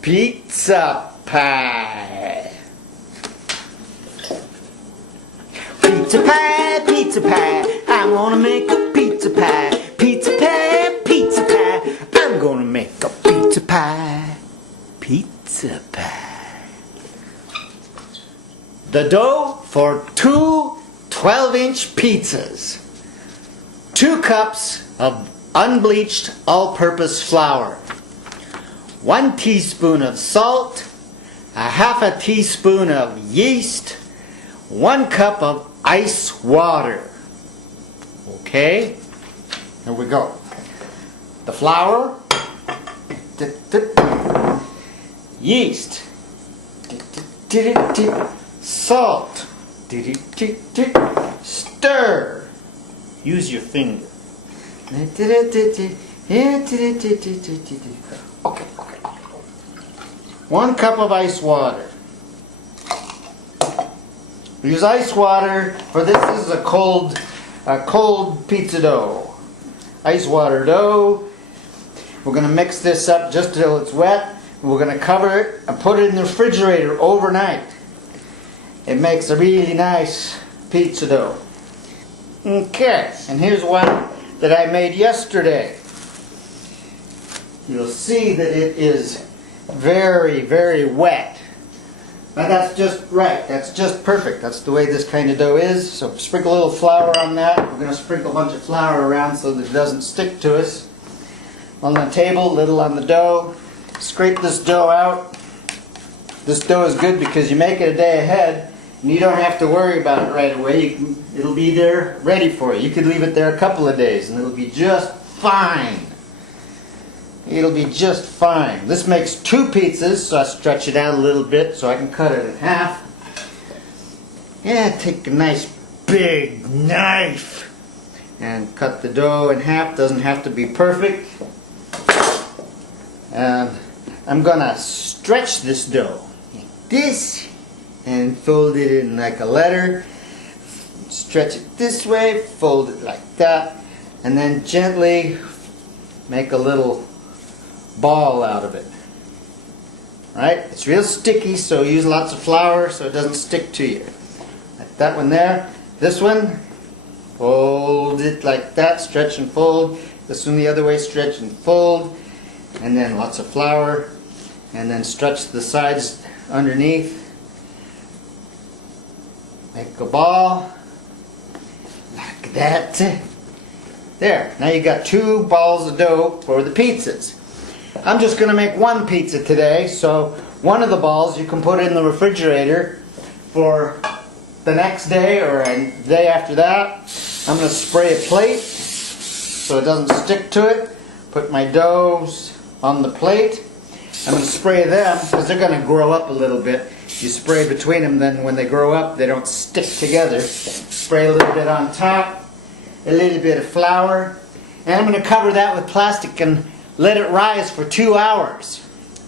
Pizza pie. Pizza pie, pizza pie. I'm gonna make a pizza pie. Pizza pie, pizza pie. I'm gonna make a pizza pie. Pizza pie. The dough for two 12-inch pizzas. 2 cups of unbleached all-purpose flour. 1 teaspoon of salt. 1/2 teaspoon of yeast. 1 cup of ice water. Okay, here we go. The flour, yeast, salt, stir. Use your finger. Okay. 1 cup of ice water. Use ice water for this. This is a cold pizza dough. Ice water dough. We're going to mix this up just till it's wet. We're going to cover it and put it in the refrigerator overnight. It makes a really nice pizza dough. Okay, and here's one that I made yesterday. You'll see that it is very, very wet. But that's just right. That's just perfect. That's the way this kind of dough is. So sprinkle a little flour on that. We're going to sprinkle a bunch of flour around so that it doesn't stick to us. On the table, little on the dough. Scrape this dough out. This dough is good because you make it a day ahead and you don't have to worry about it right away. It'll be there ready for you. You could leave it there a couple of days and it'll be just fine. It'll be just fine. This makes 2 pizzas, so I stretch it out a little bit so I can cut it in half. Yeah, take a nice big knife and cut the dough in half. Doesn't have to be perfect. And I'm gonna stretch this dough like this and fold it in like a letter. Stretch it this way, fold it like that, and then gently make a little ball out of it. Right? It's real sticky, so use lots of flour so it doesn't stick to you. Like that one there. This one, fold it like that, stretch and fold. This one the other way, stretch and fold. And then lots of flour. And then stretch the sides underneath. Make a ball. Like that. There. Now you got 2 balls of dough for the pizzas. I'm just going to make 1 pizza today, so one of the balls you can put in the refrigerator for the next day or a day after that. I'm going to spray a plate so it doesn't stick to it. Put my doughs on the plate. I'm going to spray them because they're going to grow up a little bit. You spray between them, then when they grow up they don't stick together. Spray a little bit on top, a little bit of flour, and I'm going to cover that with plastic and let it rise for 2 hours.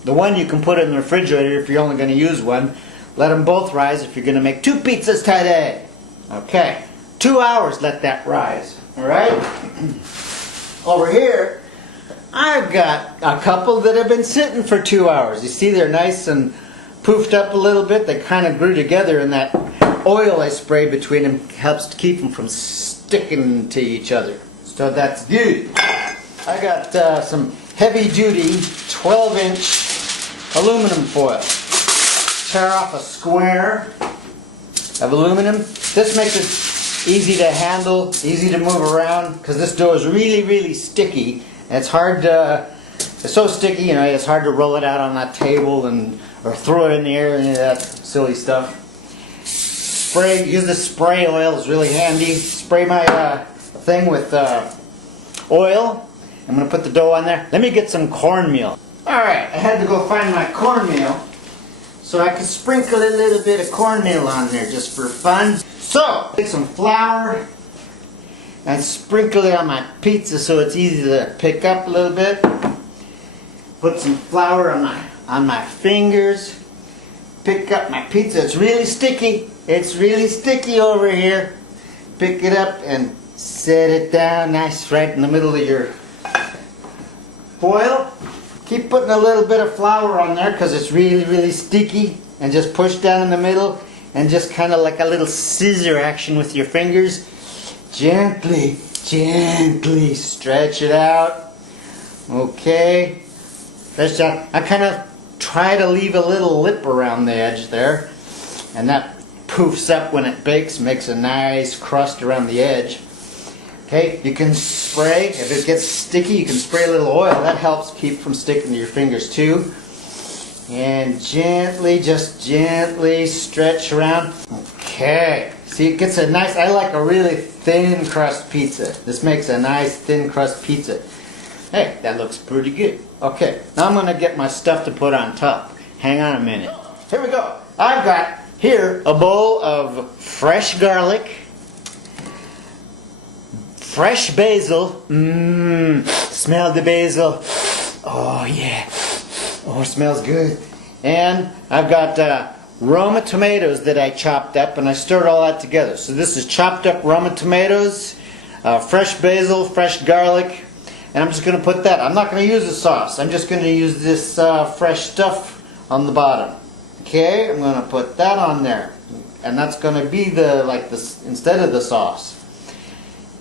The one you can put in the refrigerator if you're only going to use one. Let them both rise if you're going to make 2 pizzas today. Okay, 2 hours let that rise. Alright? Over here, I've got a couple that have been sitting for 2 hours. You see they're nice and poofed up a little bit. They kind of grew together, and that oil I sprayed between them helps to keep them from sticking to each other. So that's good. I got some heavy-duty 12-inch aluminum foil. Tear off a square of aluminum. This makes it easy to handle, easy to move around, because this dough is really, really sticky. And it's hard to, it's so sticky, you know, it's hard to roll it out on that table or throw it in the air and any of that silly stuff. Spray, use the spray oil, is really handy. Spray my thing with oil. I'm going to put the dough on there. Let me get some cornmeal. Alright, I had to go find my cornmeal so I could sprinkle a little bit of cornmeal on there just for fun. So, take some flour and sprinkle it on my pizza so it's easy to pick up a little bit. Put some flour on my fingers. Pick up my pizza. It's really sticky. It's really sticky over here. Pick it up and set it down nice right in the middle of your foil. Keep putting a little bit of flour on there because it's really, really sticky. And just push down in the middle and just kind of like a little scissor action with your fingers. Gently, gently stretch it out. Okay. Stretch out. I kind of try to leave a little lip around the edge there. And that poofs up when it bakes, makes a nice crust around the edge. Okay, you can spray, if it gets sticky, you can spray a little oil. That helps keep from sticking to your fingers too. And gently, just gently stretch around. Okay, see it gets a nice, I like a really thin crust pizza. This makes a nice thin crust pizza. Hey, that looks pretty good. Okay, now I'm gonna get my stuff to put on top. Hang on a minute. Here we go. I've got here a bowl of fresh garlic, fresh basil. Smell the basil. Oh yeah. Oh, it smells good. And I've got Roma tomatoes that I chopped up, and I stirred all that together. So this is chopped up Roma tomatoes, fresh basil, fresh garlic, and I'm just going to put that. I'm not going to use the sauce. I'm just going to use this fresh stuff on the bottom. Okay, I'm going to put that on there, and that's going to be the instead of the sauce.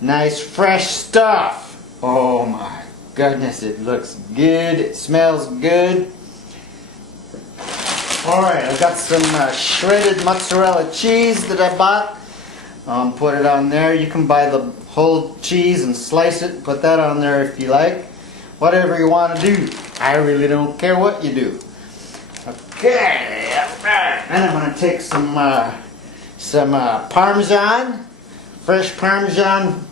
Nice fresh stuff. Oh my goodness, it looks good. It smells good. Alright, I've got some shredded mozzarella cheese that I bought. Put it on there. You can buy the whole cheese and slice it. Put that on there if you like. Whatever you want to do. I really don't care what you do. Okay, alright. And I'm going to take some Parmesan, fresh Parmesan,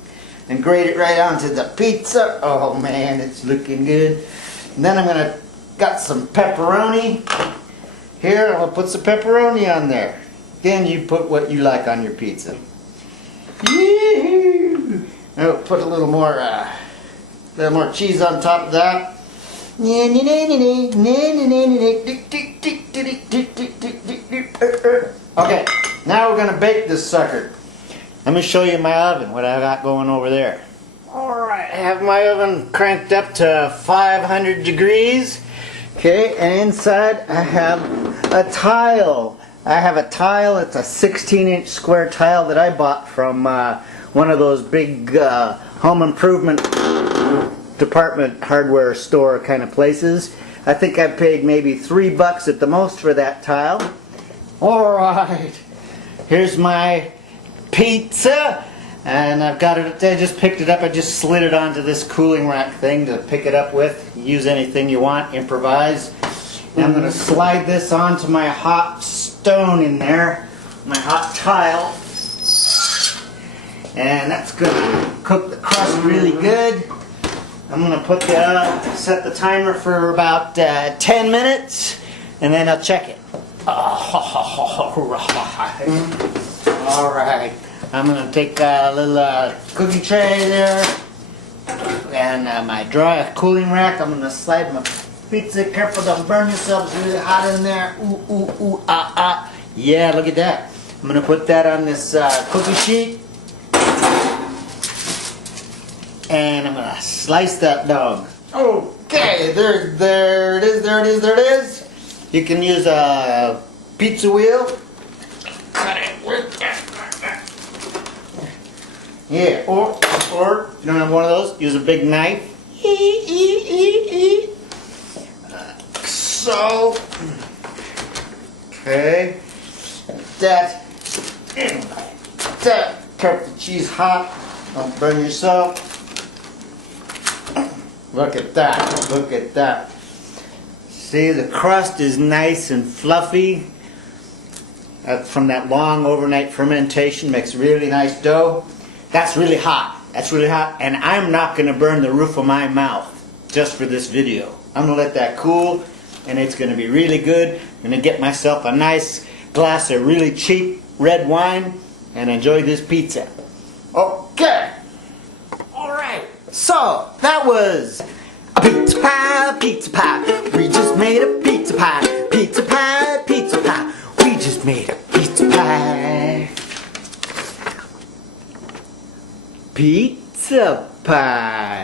and grate it right onto the pizza. Oh man, it's looking good. And then I'm going to got some pepperoni. Here, I'm going to put some pepperoni on there. Then you put what you like on your pizza. Yee-hoo! I'll put a little more cheese on top of that. Okay, now we're going to bake this sucker. Let me show you my oven, what I got going over there. Alright, I have my oven cranked up to 500 degrees. Okay, and inside I have a tile. I have a tile, it's a 16-inch square tile that I bought from one of those big home improvement department hardware store kind of places. I think I paid maybe $3 at the most for that tile. Alright, here's my pizza. And I've got it, I just picked it up, I just slid it onto this cooling rack thing to pick it up with. Use anything you want, improvise. And I'm going to slide this onto my hot stone in there, my hot tile. And that's going to cook the crust really good. I'm going to put set the timer for about 10 minutes, and then I'll check it. Alright. I'm going to take a little cookie tray there and my dry cooling rack. I'm going to slide my pizza. Careful, don't burn yourself. It's really hot in there. Ooh, ooh, ooh, ah, ah. Yeah, look at that. I'm going to put that on this cookie sheet. And I'm going to slice that dog. Okay, there it is, there it is, there it is. You can use a pizza wheel. Cut it with that. Yeah, or if you don't have one of those, use a big knife. So, okay, that, keep the cheese hot. Don't burn yourself. Look at that, look at that. See, the crust is nice and fluffy. From that long overnight fermentation, makes really nice dough. That's really hot. That's really hot. And I'm not going to burn the roof of my mouth just for this video. I'm going to let that cool, and it's going to be really good. I'm going to get myself a nice glass of really cheap red wine and enjoy this pizza. Okay. Alright. So, that was a pizza pie, pizza pie. We just made a pizza pie. Pizza pie, pizza pie. We just made a pizza pie. Pizza pie.